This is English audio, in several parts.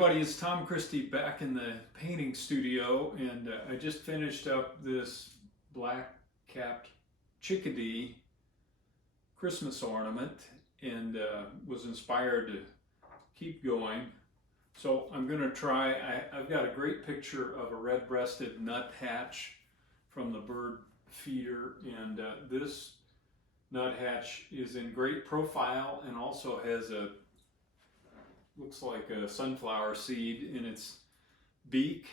everybody, it's Tom Christie back in the painting studio, and I just finished up this black-capped chickadee Christmas ornament and was inspired to keep going. So I'm going to try, I've got a great picture of a red-breasted nuthatch from the bird feeder, and this nuthatch is in great profile and also has a looks like a sunflower seed in its beak.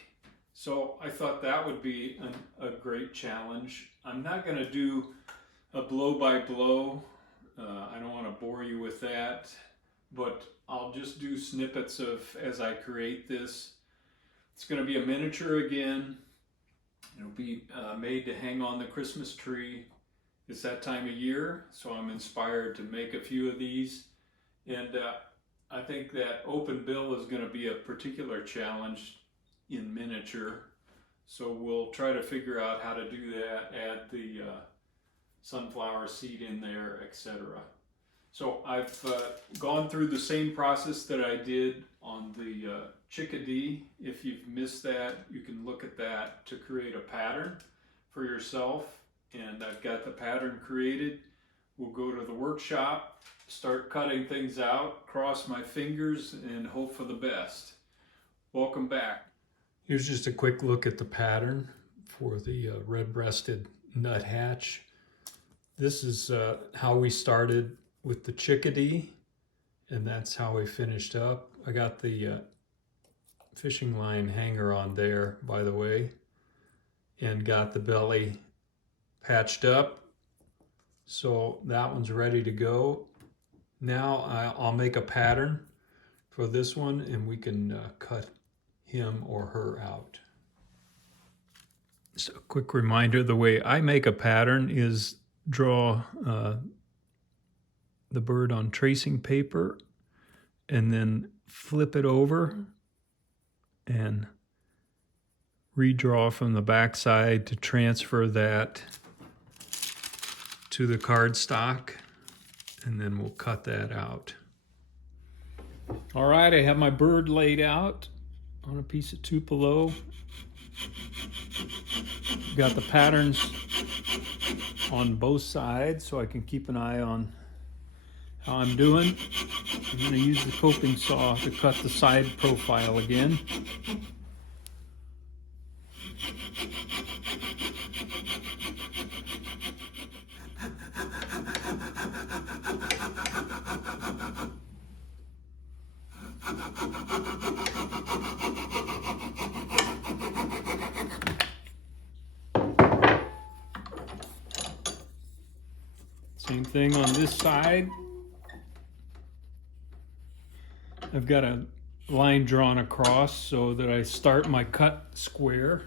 So I thought that would be a great challenge. I'm not going to do a blow by blow. I don't want to bore you with that, but I'll just do snippets of as I create this. It's going to be a miniature again. It'll be made to hang on the Christmas tree. It's that time of year, so I'm inspired to make a few of these. And I think that open bill is going to be a particular challenge in miniature. So we'll try to figure out how to do that, add the sunflower seed in there, etc. So I've gone through the same process that I did on the chickadee. If you've missed that, you can look at that to create a pattern for yourself. And I've got the pattern created. We'll go to the workshop, start cutting things out, cross my fingers, and hope for the best. Welcome back. Here's just a quick look at the pattern for the red-breasted nuthatch. This is how we started with the chickadee, and that's how we finished up. I got the fishing line hanger on there, by the way, and got the belly patched up. So that one's ready to go. Now I'll make a pattern for this one, and we can cut him or her out. Just a quick reminder, the way I make a pattern is draw the bird on tracing paper and then flip it over and redraw from the back side to transfer that to the cardstock, and then we'll cut that out. All right, I have my bird laid out on a piece of Tupelo. Got the patterns on both sides so I can keep an eye on how I'm doing. I'm going to use the coping saw to cut the side profile again. Same thing on this side. I've got a line drawn across so that I start my cut square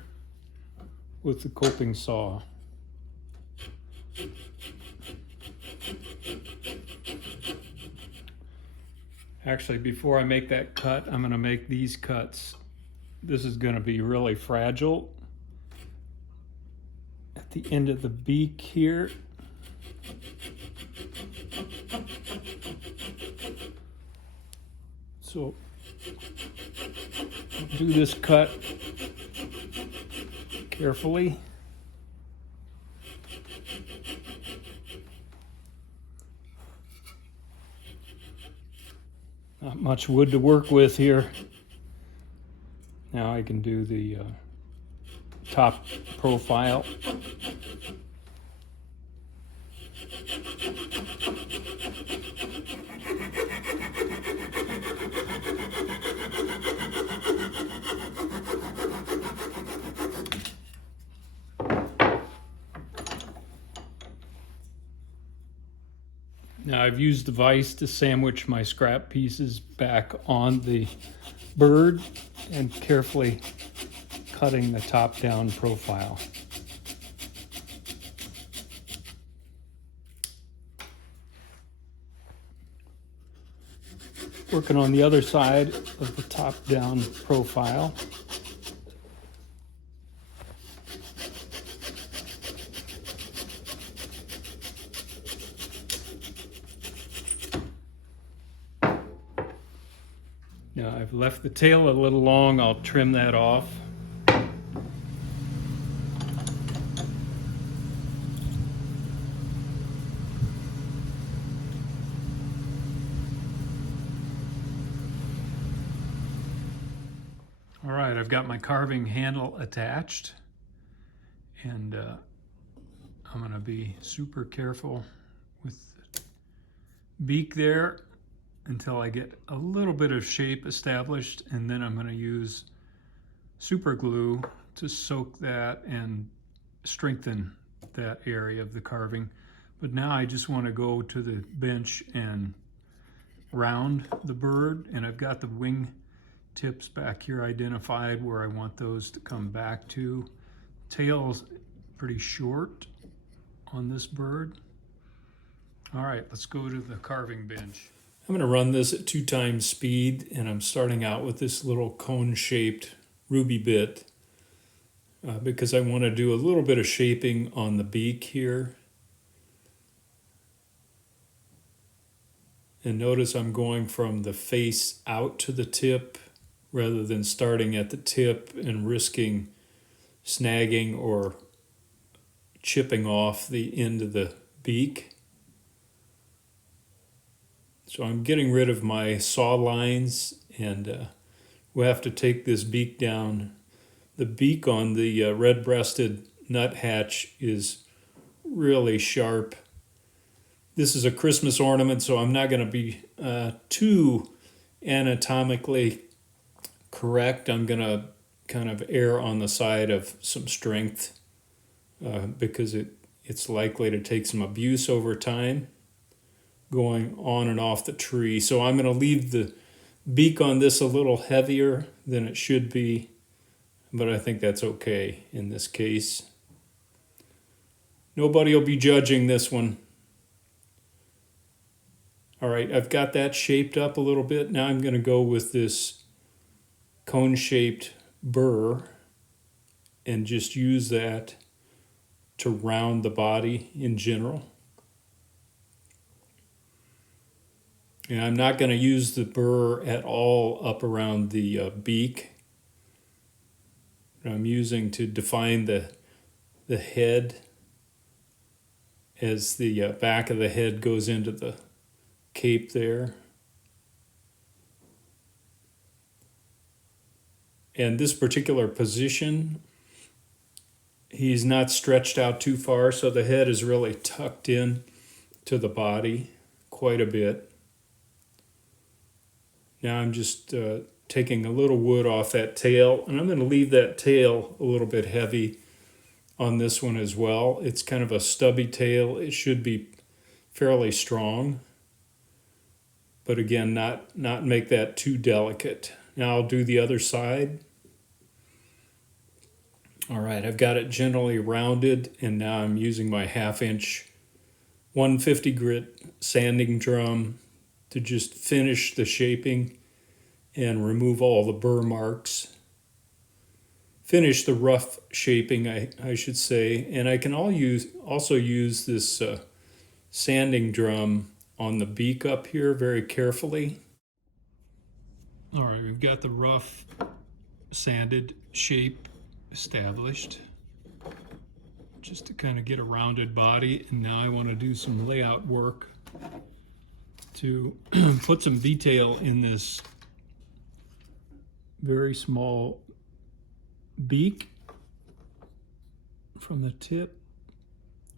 with the coping saw. Actually, before I make that cut, I'm going to make these cuts. This is going to be really fragile. At the end of the beak here, so do this cut carefully. Not much wood to work with here. Now I can do the top profile. Now I've used the vise to sandwich my scrap pieces back on the bird and carefully cutting the top down profile. Working on the other side of the top down profile. Now I've left the tail a little long, I'll trim that off. All right, I've got my carving handle attached, and I'm gonna be super careful with the beak there until I get a little bit of shape established, and then I'm gonna use super glue to soak that and strengthen that area of the carving. But now I just want to go to the bench and round the bird, and I've got the wing tips back here identified where I want those to come back to. Tail's pretty short on this bird. All right, let's go to the carving bench. I'm going to run this at 2 times speed, and I'm starting out with this little cone-shaped ruby bit because I want to do a little bit of shaping on the beak here. And notice I'm going from the face out to the tip rather than starting at the tip and risking snagging or chipping off the end of the beak. So I'm getting rid of my saw lines, and we'll have to take this beak down. The beak on the red-breasted nuthatch is really sharp. This is a Christmas ornament, so I'm not going to be too anatomically correct. I'm going to kind of err on the side of some strength because it's likely to take some abuse over time going on and off the tree. So I'm going to leave the beak on this a little heavier than it should be, but I think that's okay in this case. Nobody will be judging this one. All right, I've got that shaped up a little bit. Now I'm going to go with this cone-shaped burr and just use that to round the body in general. And I'm not going to use the burr at all up around the beak. I'm using to define the head as the back of the head goes into the cape there. And this particular position, he's not stretched out too far, so the head is really tucked in to the body quite a bit. Now I'm just taking a little wood off that tail, and I'm going to leave that tail a little bit heavy on this one as well. It's kind of a stubby tail. It should be fairly strong, but again, not make that too delicate. Now I'll do the other side. All right, I've got it generally rounded, and now I'm using my 1/2" 150 grit sanding drum to just finish the shaping and remove all the burr marks. Finish the rough shaping, I should say. And I can also use this sanding drum on the beak up here very carefully. All right, we've got the rough sanded shape established just to kind of get a rounded body. And now I want to do some layout work to put some detail in this very small beak from the tip.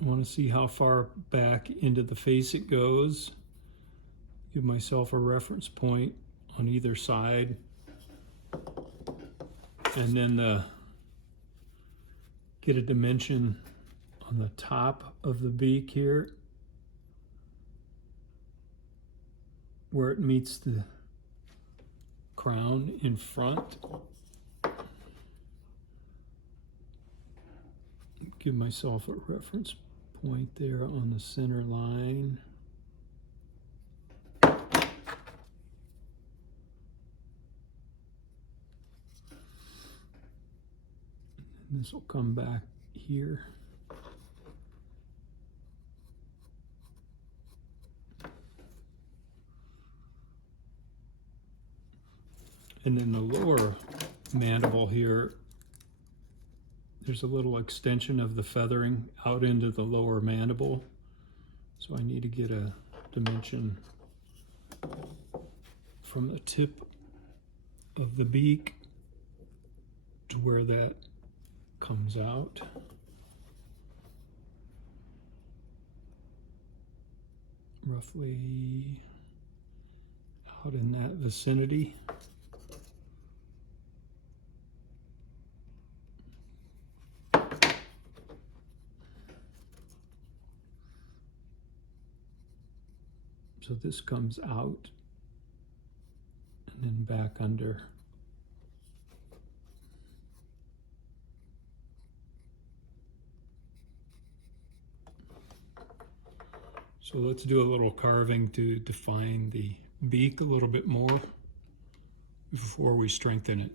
I want to see how far back into the face it goes. Give myself a reference point on either side. And then get a dimension on the top of the beak here, where it meets the crown in front. Give myself a reference point there on the center line. And this will come back here. And then the lower mandible here, there's a little extension of the feathering out into the lower mandible. So I need to get a dimension from the tip of the beak to where that comes out. Roughly out in that vicinity. So this comes out and then back under. So let's do a little carving to define the beak a little bit more before we strengthen it.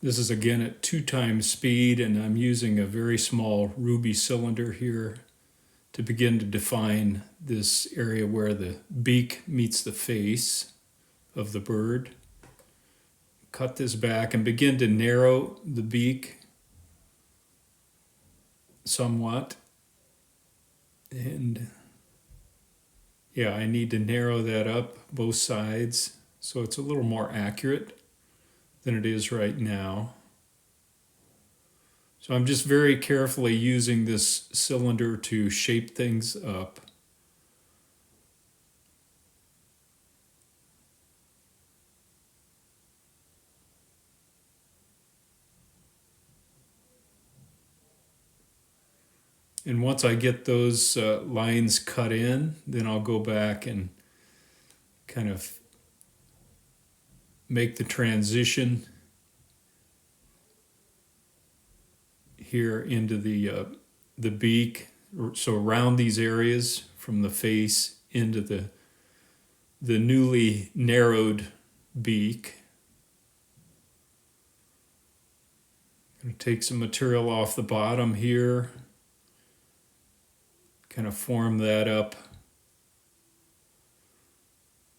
This is again at 2 times speed, and I'm using a very small ruby cylinder here to begin to define this area where the beak meets the face of the bird. Cut this back and begin to narrow the beak somewhat. And yeah, I need to narrow that up both sides so it's a little more accurate than it is right now. So I'm just very carefully using this cylinder to shape things up. And once I get those lines cut in, then I'll go back and kind of make the transition here into the beak. So around these areas from the face into the newly narrowed beak. I'm going to take some material off the bottom here. Kind of form that up.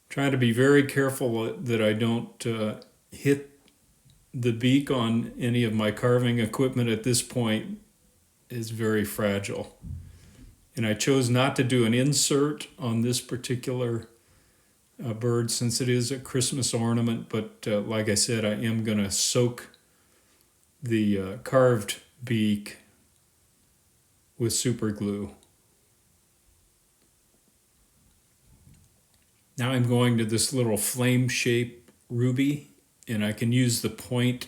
Try to be very careful that I don't hit the beak on any of my carving equipment at this point. Is very fragile. And I chose not to do an insert on this particular bird since it is a Christmas ornament, but like I said, I am going to soak the carved beak with super glue. Now I'm going to this little flame-shaped ruby, and I can use the point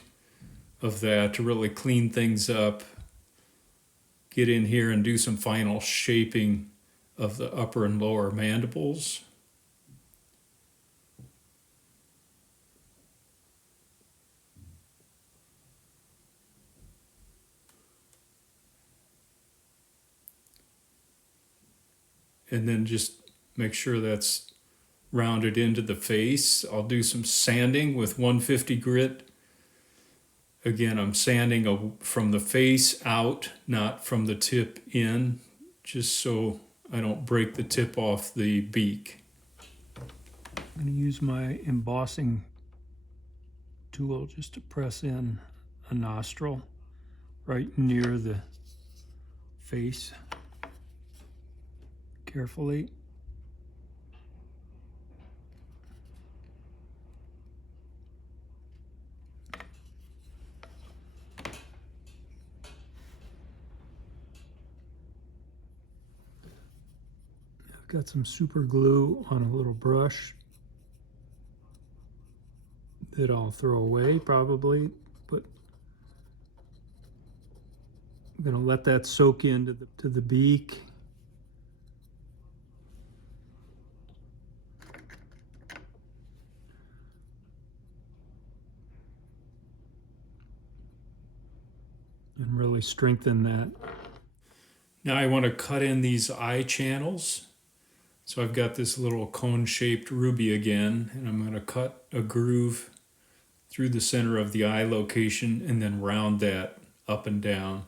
of that to really clean things up, get in here and do some final shaping of the upper and lower mandibles. And then just make sure that's rounded into the face. I'll do some sanding with 150 grit. Again, I'm sanding from the face out, not from the tip in, just so I don't break the tip off the beak. I'm going to use my embossing tool just to press in a nostril right near the face carefully. Got some super glue on a little brush that I'll throw away probably, but I'm going to let that soak into the beak. And really strengthen that. Now I want to cut in these eye channels. So I've got this little cone-shaped ruby again, and I'm going to cut a groove through the center of the eye location and then round that up and down.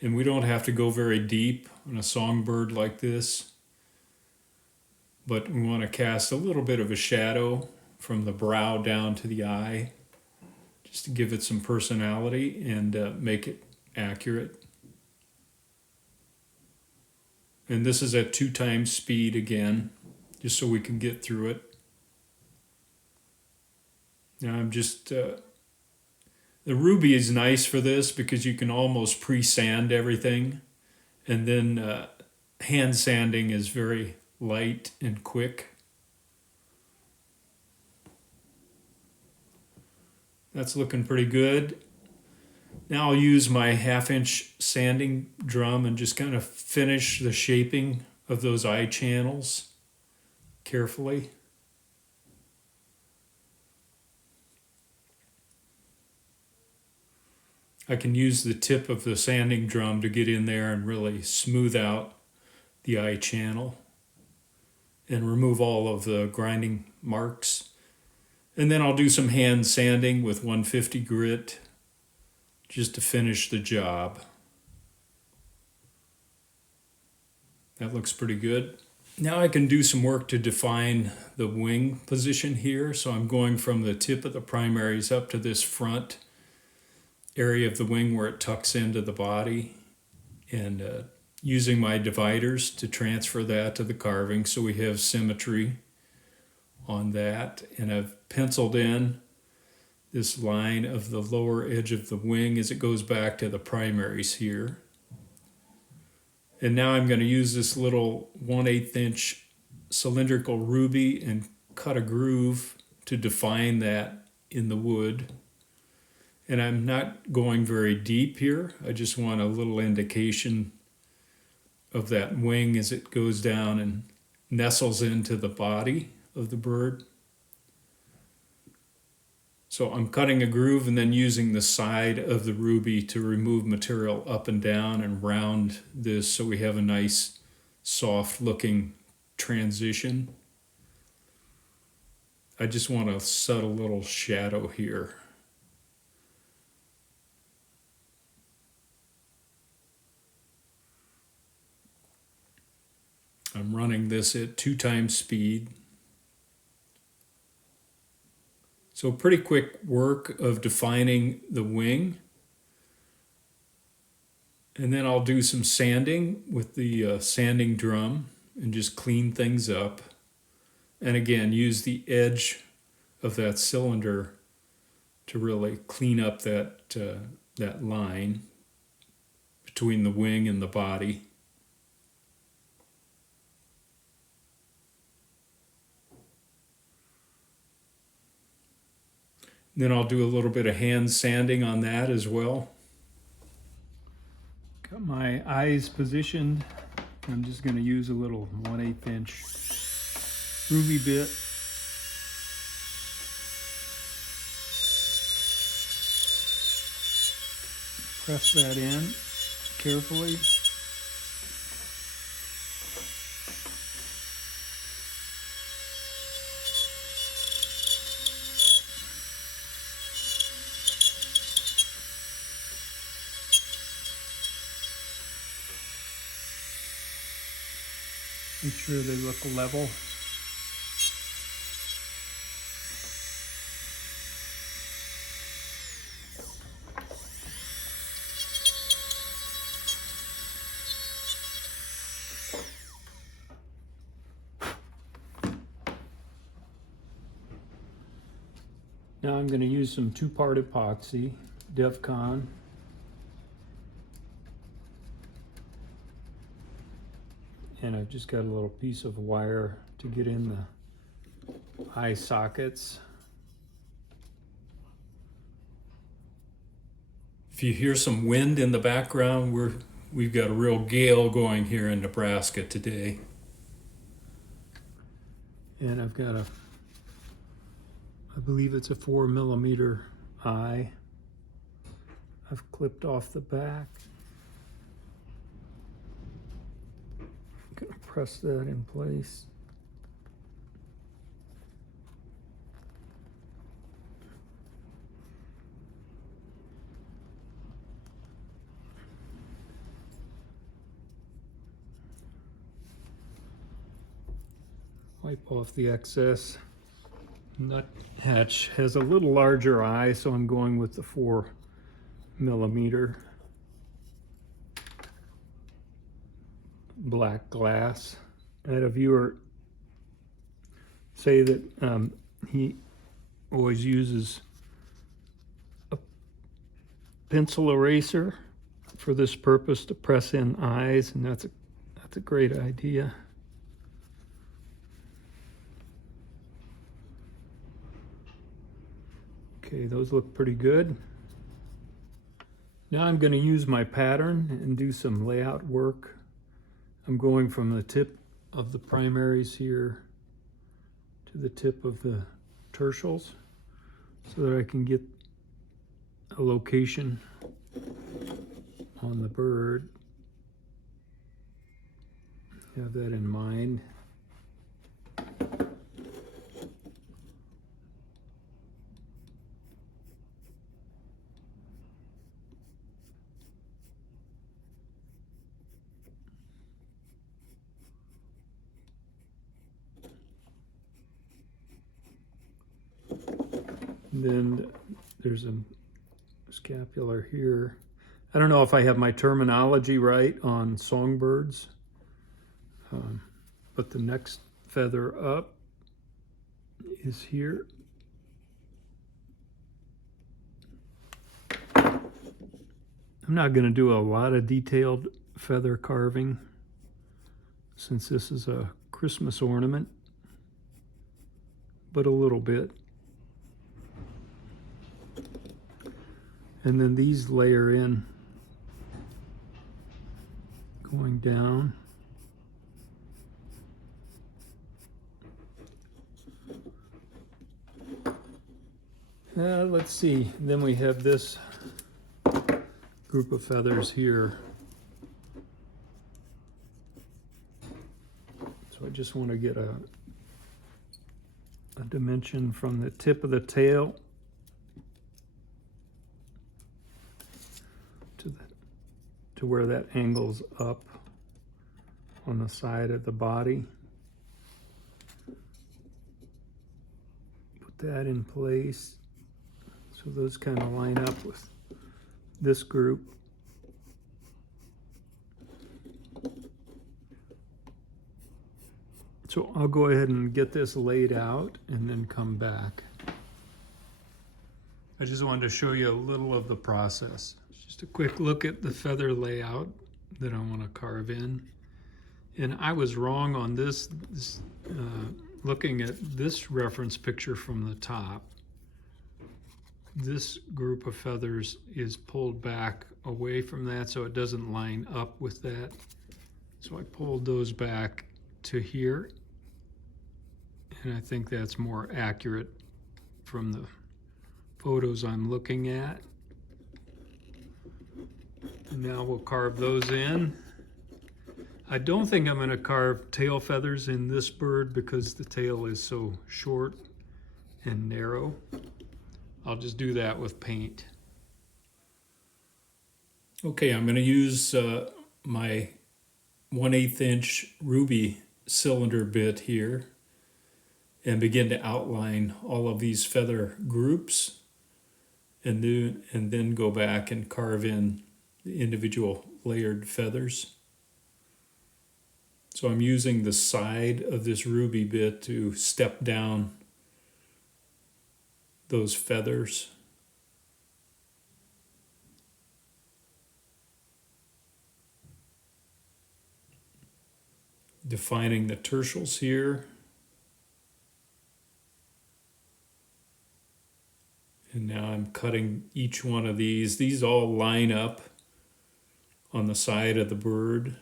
And we don't have to go very deep on a songbird like this, but we want to cast a little bit of a shadow from the brow down to the eye. just to give it some personality and make it accurate. And this is at 2 times speed again, just so we can get through it. Now I'm just, the ruby is nice for this because you can almost pre-sand everything. And then hand sanding is very light and quick. That's looking pretty good. Now I'll use my 1/2-inch sanding drum and just kind of finish the shaping of those eye channels carefully. I can use the tip of the sanding drum to get in there and really smooth out the eye channel and remove all of the grinding marks. And then I'll do some hand sanding with 150 grit just to finish the job. That looks pretty good. Now I can do some work to define the wing position here. So I'm going from the tip of the primaries up to this front area of the wing where it tucks into the body, and using my dividers to transfer that to the carving so we have symmetry on that. And I've penciled in this line of the lower edge of the wing as it goes back to the primaries here. And now I'm going to use this little 1/8 inch cylindrical ruby and cut a groove to define that in the wood. And I'm not going very deep here. I just want a little indication of that wing as it goes down and nestles into the body of the bird. So I'm cutting a groove and then using the side of the ruby to remove material up and down and round this so we have a nice soft looking transition. I just want a subtle little shadow here. I'm running this at 2 times speed. So pretty quick work of defining the wing. And then I'll do some sanding with the sanding drum and just clean things up. And again, use the edge of that cylinder to really clean up that line between the wing and the body. Then I'll do a little bit of hand sanding on that as well. Got my eyes positioned. I'm just going to use a little 1/8 inch ruby bit. Press that in carefully. Make sure they look level. Now I'm going to use some 2-part epoxy, DevCon. And I've just got a little piece of wire to get in the eye sockets. If you hear some wind in the background, we've got a real gale going here in Nebraska today. And I've got I believe it's a 4mm eye. I've clipped off the back. Gonna press that in place. Wipe off the excess. Nuthatch has a little larger eye, so I'm going with the 4mm black glass. I had a viewer say that he always uses a pencil eraser for this purpose to press in eyes, and that's a great idea. Okay, those look pretty good. Now I'm going to use my pattern and do some layout work. I'm going from the tip of the primaries here to the tip of the tertials so that I can get a location on the bird. Have that in mind. Then there's a scapular here. I don't know if I have my terminology right on songbirds, but the next feather up is here. I'm not going to do a lot of detailed feather carving since this is a Christmas ornament, but a little bit. And then these layer in, going down. Let's see, then we have this group of feathers here. So I just want to get a dimension from the tip of the tail to where that angles up on the side of the body. Put that in place so those kind of line up with this group. So I'll go ahead and get this laid out and then come back. I just wanted to show you a little of the process. Just a quick look at the feather layout that I want to carve in. And I was wrong on this, looking at this reference picture from the top. This group of feathers is pulled back away from that so it doesn't line up with that. So I pulled those back to here. And I think that's more accurate from the photos I'm looking at. And now we'll carve those in. I don't think I'm going to carve tail feathers in this bird because the tail is so short and narrow. I'll just do that with paint. Okay, I'm going to use my 1/8 inch ruby cylinder bit here and begin to outline all of these feather groups and then go back and carve in the individual layered feathers. So I'm using the side of this ruby bit to step down those feathers. Defining the tertials here. And now I'm cutting each one of these. These all line up on the side of the bird.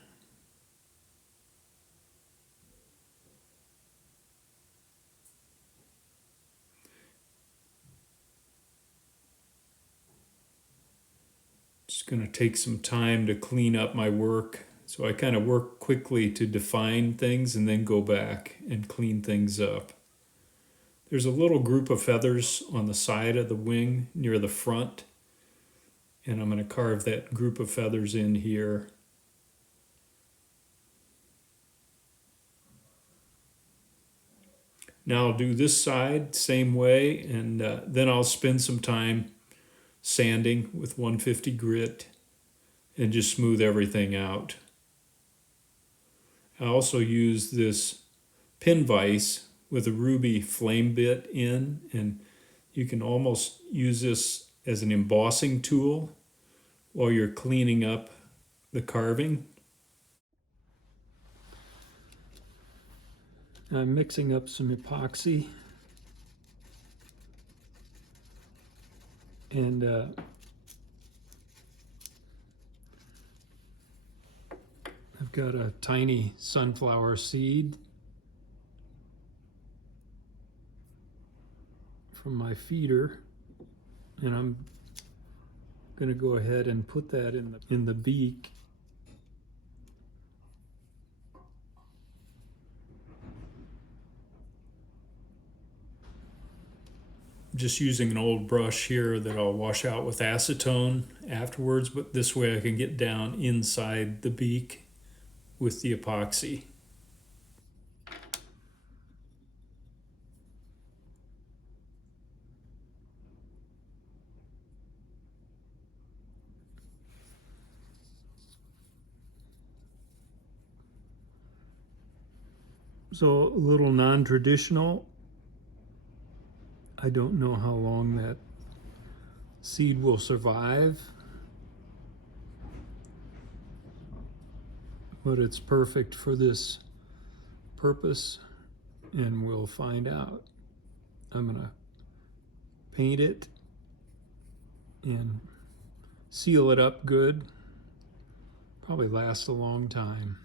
Just going to take some time to clean up my work. So I kind of work quickly to define things and then go back and clean things up. There's a little group of feathers on the side of the wing near the front, and I'm going to carve that group of feathers in here. Now I'll do this side same way, and then I'll spend some time sanding with 150 grit and just smooth everything out. I also use this pin vise with a ruby flame bit in, and you can almost use this as an embossing tool while you're cleaning up the carving. I'm mixing up some epoxy, and I've got a tiny sunflower seed from my feeder, and I'm going to go ahead and put that in the beak. Just using an old brush here that I'll wash out with acetone afterwards, but this way I can get down inside the beak with the epoxy. So a little non-traditional. I don't know how long that seed will survive, but it's perfect for this purpose, and we'll find out. I'm gonna paint it and seal it up good. Probably lasts a long time.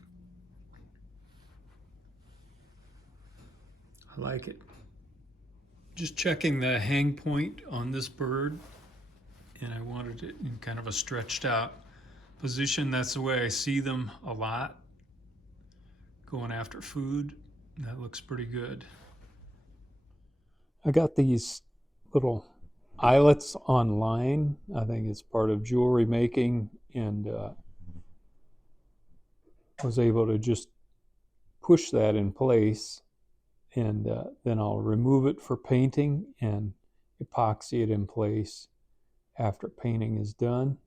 I like it. Just checking the hang point on this bird, and I wanted it in kind of a stretched out position. That's the way I see them a lot, going after food. That looks pretty good. I got these little eyelets online. I think it's part of jewelry making, and was able to just push that in place, and then I'll remove it for painting and epoxy it in place after painting is done.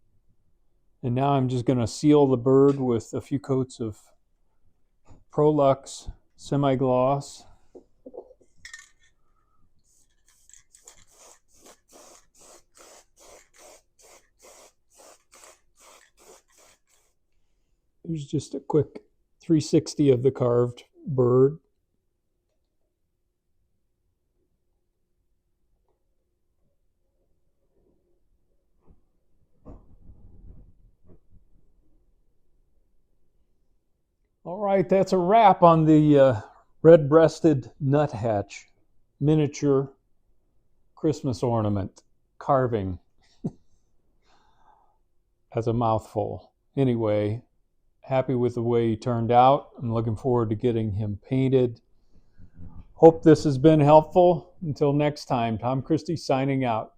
And now I'm just going to seal the bird with a few coats of Prolux semi-gloss. Here's just a quick 360 of the carved bird. All right, that's a wrap on the red-breasted nuthatch miniature Christmas ornament carving. As a mouthful. Anyway, happy with the way he turned out. I'm looking forward to getting him painted. Hope this has been helpful. Until next time, Tom Christie signing out.